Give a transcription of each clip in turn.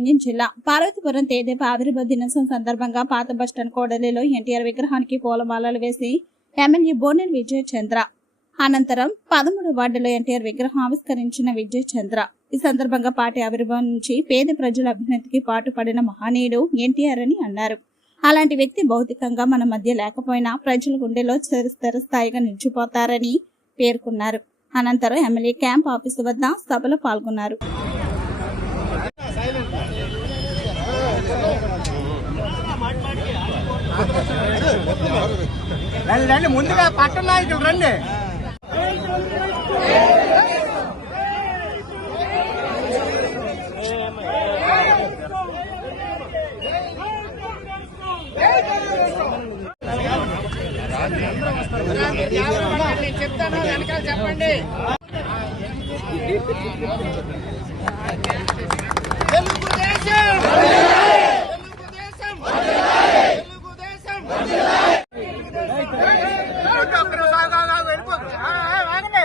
మన్యం జిల్లా పార్వతీపురం తేదీప ఆవిర్భావ దినోత్సవం సందర్భంగా పాత బస్టాండ్ కోడలిలో ఎన్టీఆర్ విగ్రహానికి పూలమాలలు వేసి ఎమ్మెల్యే బోనెల్ విజయ్ చంద్ర అనంతరం పదమూడు వార్డులో ఎన్టీఆర్ విగ్రహం ఆవిష్కరించిన విజయ్ చంద్ర ఈ సందర్భంగా పార్టీ ఆవిర్భావం నుంచి పేద ప్రజల అభ్యున్నతికి పాటుపడిన మహనీయుడు ఎన్టీఆర్ అని అన్నారు. అలాంటి వ్యక్తి భౌతికంగా మన మధ్య లేకపోయినా ప్రజల గుండెలో చిరస్థిర స్థాయిగా నిలిచిపోతారని పేర్కొన్నారు. అనంతరం ఎమ్మెల్యే క్యాంప్ ఆఫీసు వద్ద సభలో పాల్గొన్నారు. రండి ముందుగా పట్టణ నాయకులు రండి. చెప్తాను వెనకాల చెప్పండి తెలుగుదేశం తెలుగుదేశం తెలుగుదేశం ఒక్కరు సాగా వెళ్ళిపోతుంది ఆగండి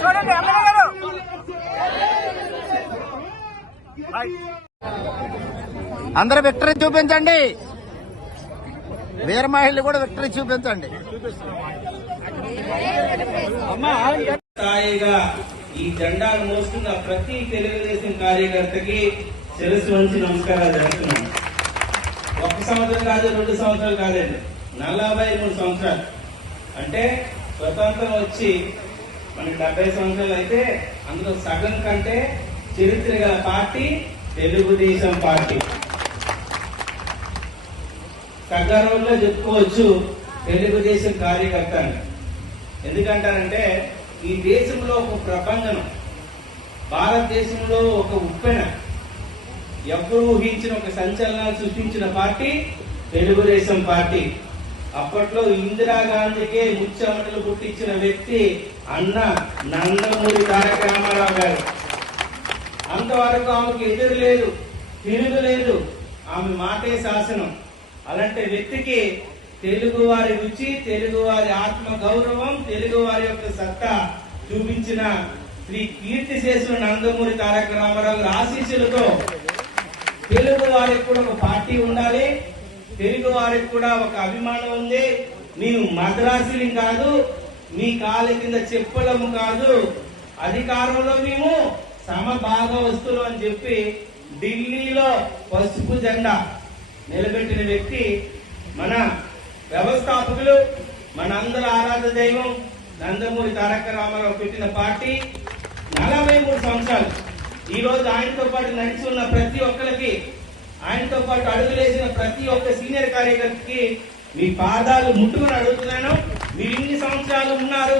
చూడండి ఎమ్మెల్యే గారు. అందరూ విక్టరీ చూపించండి. వీర మహిళలు కూడా విక్టరీ చూపించండి. స్థాయిగా ఈ జెండాను మోస్తున్న ప్రతి తెలుగుదేశం కార్యకర్తకి శిరస్సు వంచి నమస్కారాలు జరుగుతున్నాం ఒక సంవత్సరం కాదు రెండు సంవత్సరాలు కాదండి. నలభై మూడు సంవత్సరాలు. అంటే స్వతంత్రం వచ్చి మనకి డెబ్బై సంవత్సరాలు అయితే అందులో సగం కంటే చరిత్ర గల పార్టీ తెలుగుదేశం పార్టీ. సగర్వంలో చెప్పుకోవచ్చు తెలుగుదేశం కార్యకర్త అని ఎందుకంటారంటే ఈ దేశంలో ఒక ప్రపంచం భారతదేశంలో ఒక ఉప్పెన. ఎవరు ఊహించిన ఒక సంచలనాలు సృష్టించిన పార్టీ తెలుగుదేశం పార్టీ. అప్పట్లో ఇందిరాగాంధీకే ముచ్చెమటలు పుట్టించిన వ్యక్తి అన్న నందమూరి తారక రామారావు గారు. అంతవరకు ఆమెకు ఎదురు లేదు తిరుగు లేదు ఆమె మాటే శాసనం. అలాంటి వ్యక్తికి తెలుగు వారి రుచి తెలుగు వారి ఆత్మ గౌరవం తెలుగు వారి యొక్క సత్తా చూపించిన శ్రీ కీర్తి చేసిన నందమూరి తారక రామారావు ఆశీస్సులతో తెలుగు వారికి కూడా ఒక తెలుగు వారికి కూడా ఒక అభిమానం ఉంది. మేము మద్రాసుని కాదు మీ కాళ్ళ కింద చెప్పులము కాదు. అధికారంలో మేము సమభాగవస్తులు అని చెప్పి ఢిల్లీలో పసుపు జెండా నిలబెట్టిన వ్యక్తి మన వ్యవస్థాపకులు మన అందరి ఆరాధ దైవం నందమూరి తారక రామారావు పెట్టిన పార్టీ. నలభై మూడు సంవత్సరాలు. ఈ రోజు ఆయనతో పాటు నడిచి ఉన్న ప్రతి ఒక్కరికి ఆయనతో పాటు అడుగులేసిన ప్రతి ఒక్క సీనియర్ కార్యకర్తకి మీ పాదాలు ముట్టుకుని అడుగుతున్నాను. మీరు ఇన్ని సంవత్సరాలు ఉన్నారు